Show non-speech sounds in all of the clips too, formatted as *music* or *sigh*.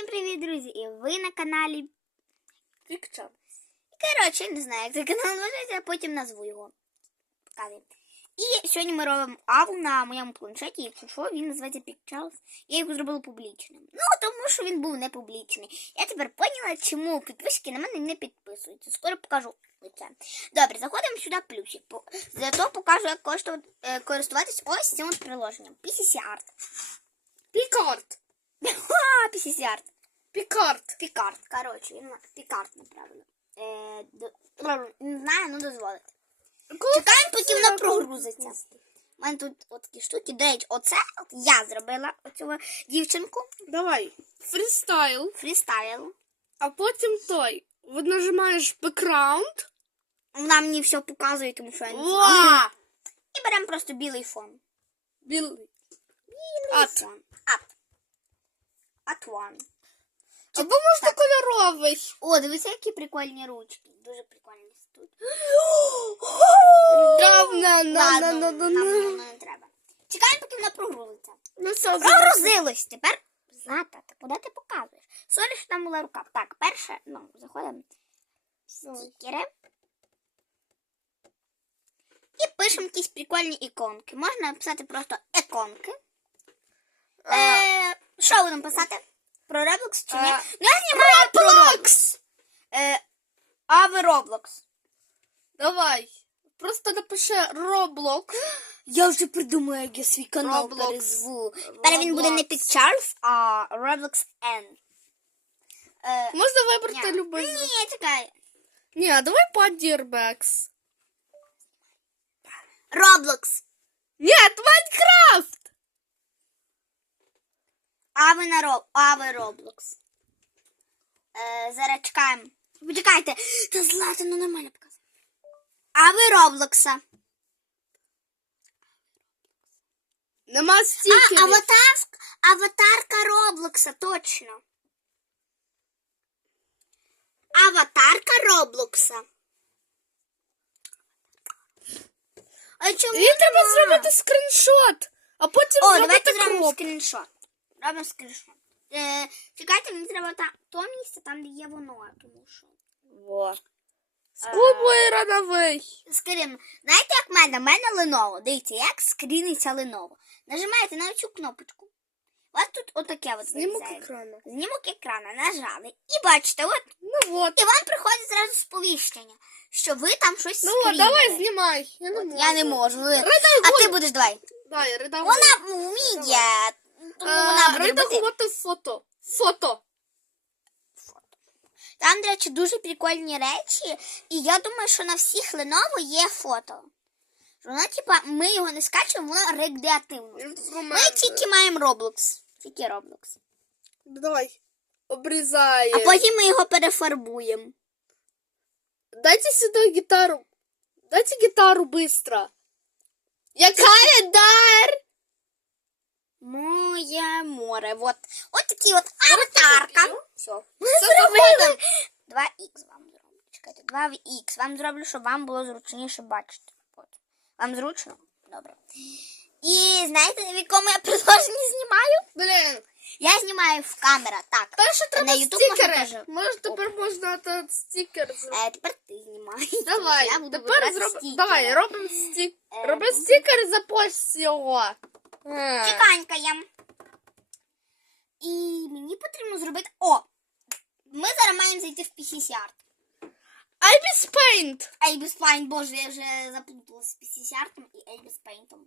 Всім привіт, друзі! І ви на каналі. Пікча. Коротше, не знаю, як цей канал називається, а потім назву його. Показую. І сьогодні ми робимо аву на моєму планшеті, якщо що, він називається Pictures. Я його зробила публічним. Ну, тому що він був не публічний. Я тепер поняла, чому підписки на мене не підписуються. Скоро покажу лице. Добре, заходимо сюди плюсик. Зато покажу, як е, користуватись ось цим приложенням. PCC Art. Пікард. *laughs* Art. Пікард. Пікарт, коротше, він на- Пікарт неправильно. Е, до, не знаю, ну дозволити. Чекаємо, поки воно прогрузиться. У мене тут от такі штуки. До речі, оце от я зробила оцю дівчинку. Давай. Фрістайл. Фрістайл. А потім той. От нажимаєш бекграунд. Вона мені все показує, тому що я не знаю. І беремо просто білий фон. Білий. Білий фон. Ат one. Або можна кольоровий. О, дивися, які прикольні ручки. Дуже прикольні тут. Давна, на, на, на, на, нам на. воно не треба. Чекаємо, поки вона прогрузиться. Ну все, зараз. Прогрузилось. Тепер Злата, ти куди ти показуєш? Сорі, що там була рука. Так, перше, ну, заходимо. Стікери. І пишемо якісь прикольні іконки. Можна написати просто іконки. Е, що будемо писати? Про Roblox чи ні? А, Ну, я знімаю про Roblox. Роблокс. Е, а ви Roblox. Давай. Просто напиши Роблокс. *gasps* Я вже придумаю, як я свій канал Roblox. перезву. Тепер він буде не Roblox. Pictures, а Roblox N. Е, Можна вибрати ні. любий. Ні, чекай. Ні, а давай Падірбекс. Roblox. Ні, Майнкрафт. А ви на Роб... А ви Roblox. Е, зараз чекаємо. Почекайте. Та злата, ну нормально показує. А ви Роблокса. Нема А, аватарк... аватарка Роблокса, точно. Аватарка Роблокса. А чому Їй треба зробити скріншот, а потім О, зробити давайте зробимо кроп. скріншот. Робимо скріншот. Е, чекайте, мені треба та, то місце, там, де є воно, тому що. Во. Скубує рановий. Скрін. Знаєте, як в мене? В мене Lenovo. Дивіться, як скріниться Lenovo. Нажимаєте на цю кнопочку. У вас тут отаке от Знімок вилізає. екрану. Знімок екрана нажали. І бачите, от, Ну вот. і вам приходить зразу сповіщення, що ви там щось Ну вот, скрінили. давай знімай. Я не От, можу. Я не можу. Ви- А ти будеш давай. Дай, редагуй. Вона вміє. Тому вона буде робити. Фото. Фото. Там, до речі, дуже прикольні речі, і я думаю, що на всіх Lenovo є фото. Що Воно, типа, ми його не скачуємо, воно рекреативно. Ми тільки маємо Roblox. Тільки Roblox. Давай. Обрізає. А потім ми його перефарбуємо. Дайте сюди гітару. Дайте гітару быстро. Я календар. *laughs* Моє море. Вот. От такі от аватарка. Все. Все зробили. 2х вам зроблю. Чекайте, 2х. Вам зроблю, щоб вам було зручніше бачити. От. Вам зручно? Добре. І знаєте, в якому я *laughs* приложенні знімаю? Блін. Я знімаю в камера, так. Перше треба На YouTube можна стікери. теж. Може тепер можна та стікер зробити. Е, тепер ти знімай. *laughs* Давай, Я буду тепер вибирати зробимо. стікери. Давай, робимо стік. Е, Роби ну. стікер і запость його. Е. Чеканькаєм. І мені потрібно зробити. О! Ми зараз маємо зайти в PCC Art. Ibis Paint. Ейбіс Paint, боже, я вже заплуталася з PCC Art і Ейбіс Paint.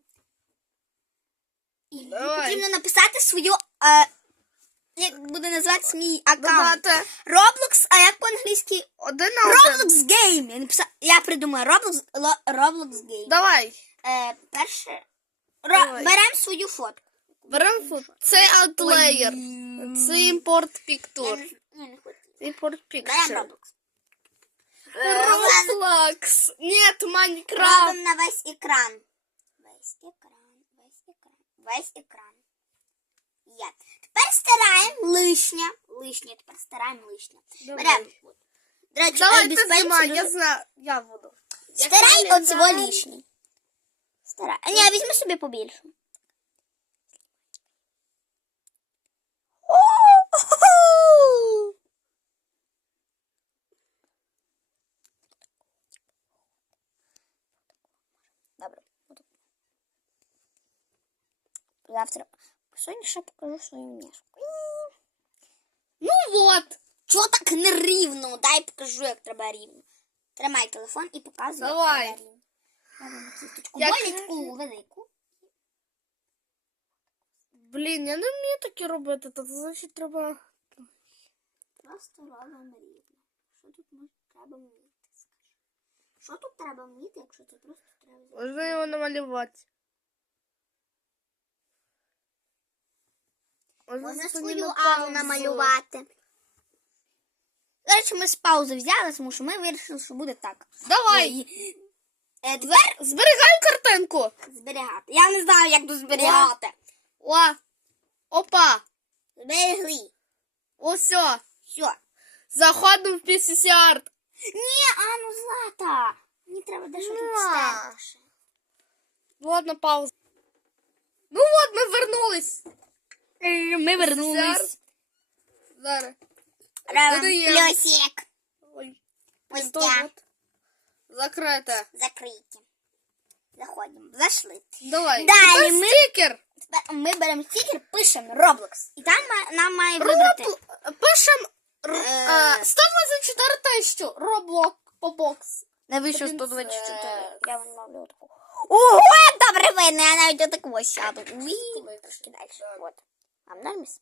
І мені Давай. потрібно написати свою. Е, як буде називатися мій аккаунт. Roblox, а як по-англійськи? один на один. Roblox Game. Я, написала, я придумаю Roblox, Lo- Roblox Game. Давай. Е, перше. Давай. Беремо свою фотку. Беремо фото. Це аутлеєр. Це імпорт Я піктур. не, ні, не хочу. Імпорт Беремо піктур. Roblox. Е, Роблокс. Нет, Майнкрафт. Робимо на. Весь екран, весь екран, весь екран. Є. Тепер стираємо лишнє. Лишнє, тепер стираємо лишнє. Беремо. До речі, Давай ти знімай, я знаю. Я буду. Стирай календар. лишнє. Стирай. А ні, візьму візьми собі побільше. О, Завтра. Сьогодні ще покажу свою мішку. Ну вот. Чого так нерівно? Дай покажу, як треба рівно. Тримай телефон і показуй. як Давай. треба рівно. Кісточку. Як- Болі таку велику. Блін, я не вмію таке робити, то значить треба. Просто робимо рівно. Що тут треба вміти? Скажи. Що тут треба вміти, якщо це просто треба зробити? Можна його намалювати. Можна свою аву намалювати. До речі, ми з паузи взяли, тому що ми вирішили, що буде так. Давай, Е, тепер зберігай картинку. зберігати. Я не знаю, як тут зберігати. О, опа, Зберегли. ось. Все. Заходимо в PCC Ні, а ну злата. Мені треба дещо тут На. стерти. Ладно, пауза. Ну от, ми вернулись. Е, Ми вернулись. Зараз. Плюсик. Ой, Ось так. Закрите. Закриті. Заходимо. Зайшли. Давай. Далі ми- стікер. Тепер Ми беремо стікер, пишемо Roblox. І там нам має вибрати. Пишем Е. е, 124 тисячу. Роблок по бокс. Навіщо Один 124? Я вам таку. Ого, добре видно, я навіть отаку сяду. Уі. Трошки далі. Вот. Вам норміс?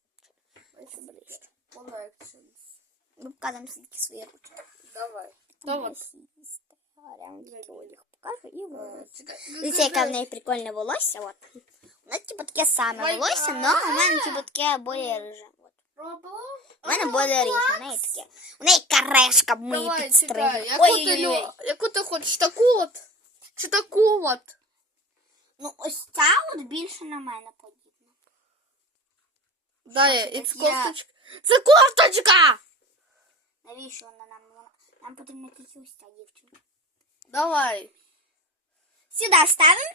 Ми показуємо все-таки свої ручки. Давай. Давай. Прям одяг покажу і волосся. Чекай. Дивіться, яке в неї прикольне волосся. От. Воно типу таке саме Ой, волосся, але у мене типу таке более рыже. От. У мене более рыже, у неї таке. У неї карешка ми підстригли. Ой-ой-ой. яку ти хочеш? Таку от? Чи таку от? Ну ось ця от більше на мене подібна. Це таке? кофточка. Це кофточка! Навіщо вона нам? Вона... Нам потрібна ця дівчинка. Давай. Сюди ставимо.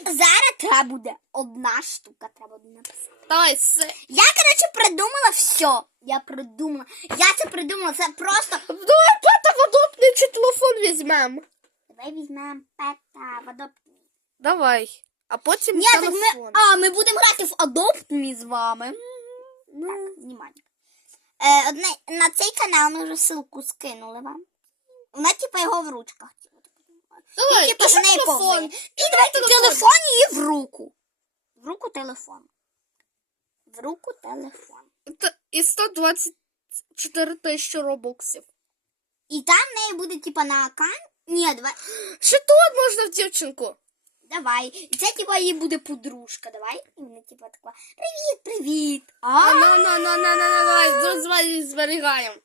І зараз треба буде одна штука, треба буде написати. Давай, це. Я, коротше, придумала все. Я придумала. Я це придумала. Це просто. Давай пета водопний чи телефон візьмемо. Давай візьмемо пета водопні. Давай. А потім Ні, так телефон. ми. А, ми будемо грати в Adopt Me з вами. Так, внимание. Е, одне, на цей канал ми вже ссылку скинули вам. Вона, типа, його в ручках. Давай, і, типа, пиши неї телефон. повзає. І давайте телефон. телефон її в руку. В руку телефон. В руку телефон. Та- І 124 тисячі робоксів. І там в неї буде, типа, на аккаунт. Ні, давай. Ще тут можна в дівчинку. Давай. Це, типа, її буде подружка. Давай. І вона, типа, така. Привіт, привіт. А, А, на, на, на, на, на, на, давай, зберігаємо.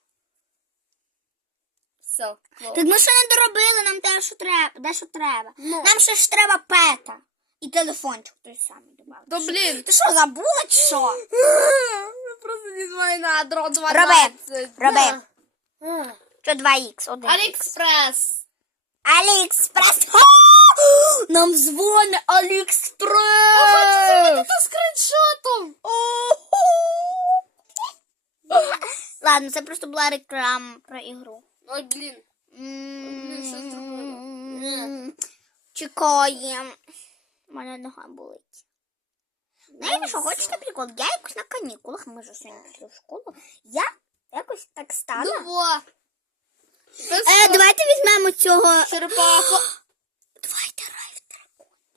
Все. Так ми ще не доробили, нам те, що треба. Де що треба. Ну. Нам ще ж треба пета. І телефончик той самий добавити. Да блін. Ти що, забула чи що? *laughs* Просто не знаю на дрон 12. Роби, роби. Що 2х, один. Аліекспрес. Аліекспрес. Нам дзвонить Аліекспрес. Це скріншотом. Ладно, це просто була реклама про ігру. Ой, блін. Чекаємо. У мене нога болить. Знаєте, що хочете прикол? Я якось на канікулах, ми ж сьогодні пішли в школу. Я якось так стала. Ну. Е, давайте візьмемо цього. Черепаху.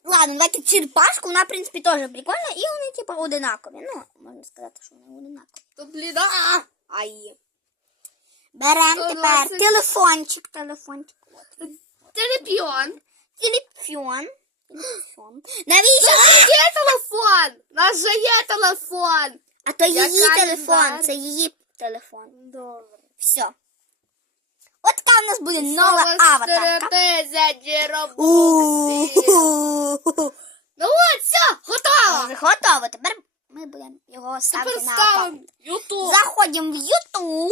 Ладно, давайте черепашку, вона, в принципі, теж прикольна, і вони, типу, одинакові. Ну, можна сказати, що вони одинакові. То блін, а. Ай. Беремо тепер 120. телефончик, телефончик. От. Телепіон. Телефон. Телефон. Навіщо? Є телефон. У нас же є телефон. А то її Яка телефон, це її телефон. Добре. Все. Нас буде нова аватарка. Ну от, все, готово. Готово. Тепер ми будемо його ставити на аккаунт. ставимо Ютуб. Заходимо в.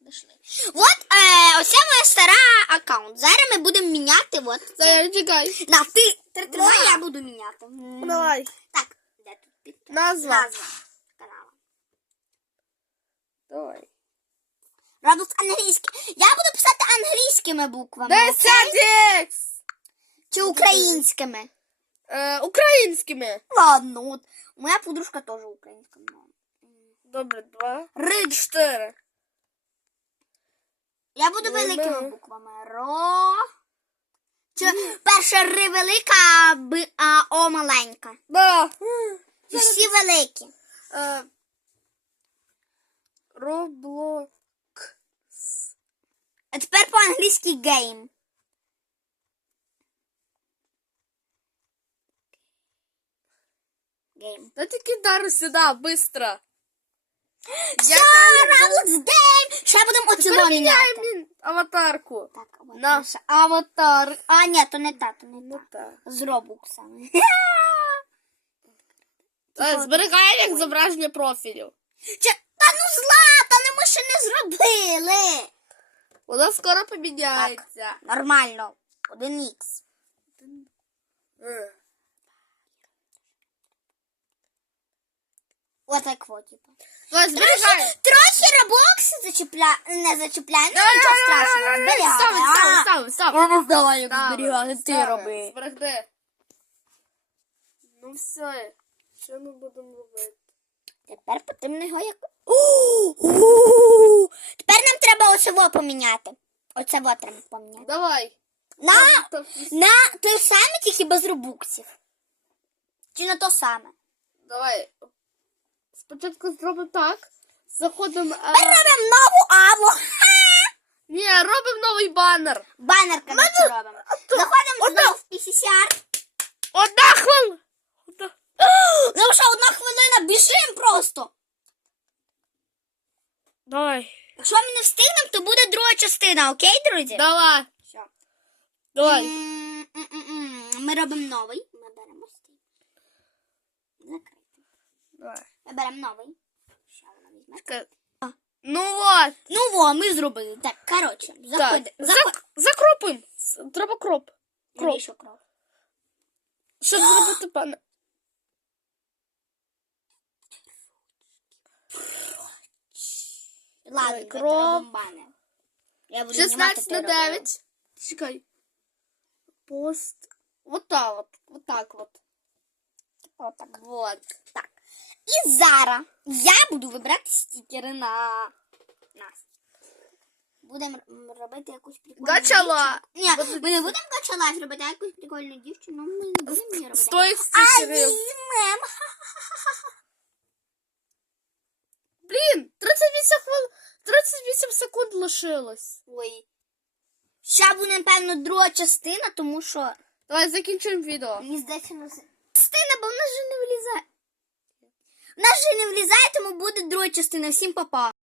Дошли. От е, оце моя стара аккаунт. Зараз ми будемо міняти. От. Дай, чекай. На, ти, тримай, я буду міняти. Давай. Так, де тут Назва. назва каналу. Давай. Роблю англійське. Я буду писати англійськими буквами. окей? Чи українськими? Е, українськими. Ладно, от. Моя подружка теж українська мова. Добре, два. Рид. Чотири. Я буду великими буквами. Ро. Чи перша ри велика, а, Б, а О маленька. Да. Всі великі. Е, Роблок. А тепер по-англійськи гейм. Гейм. Да ти сюди, быстро. Я Зараз гейм! Ще будемо оціло міняти. аватарку. Так, от На. наша аватар. А, ні, то не та, то не Ну та. З робуксами. *laughs* Е, Зберігає як зображення профілю. Чи... Та ну злата, не ми ще не зробили. Вона скоро поміняється. Нормально. Один ікс. Отак от, типу. Зберігай. Трохи робокси зачіпля... не зачіпляє, ну нічого страшного. Зберігай. Ставимо, ставимо. Ну, давай їх зберігати, ти роби. Зберегти. Ну все. Що ми будемо робити? Тепер потрібно його як... У-у-у! Тепер нам треба оце во поміняти. Оце во треба поміняти. Давай. На, Так, на те саме, тільки без робуксів. Чи на то саме? Давай. Спочатку зробимо так. Заходимо. е, робимо нову аву. Ні, робимо новий банер. Банер, коротше, робимо. Заходимо знову в PCCR. Одна хвилина. *gasps* Ну що, одна хвилина, біжимо просто. Давай. Якщо ми не встигнемо, то буде друга частина, окей, друзі? Давай. Все. Давай. М-м-м. Ми робимо новий. Ми беремо стій. Закрити. Давай. Ми беремо новий. Вона візьме? Ну от. Ну во, ми зробили. Так, коротше, Так. Зак... С- Треба кроп. Кроп. Навіщо кров? Щоб зробити банер. Ладно, Давай, давайте кров. робимо банер. Я буду знімати, 16 ти на роби. 9. Чекай. Пост. Вот так вот. Вот так вот. Отак. Вот. Так. І зараз я буду вибирати стікери на нас. Будемо м, робити якусь прикольну Гачала. дівчинку. Ні, ми не будемо гачалайф робити, а якусь прикольну дівчину ми не будемо її робити. Стой А стікерів. візьмем. Блін, 38 хвилин. 38 секунд лишилось. Ой. Ще буде, напевно, друга частина, тому що Давай закінчуємо відео. мені здається, нас... частина, бо в нас же не влізає. В нас же не влізає, тому буде друга частина. Всім па-па.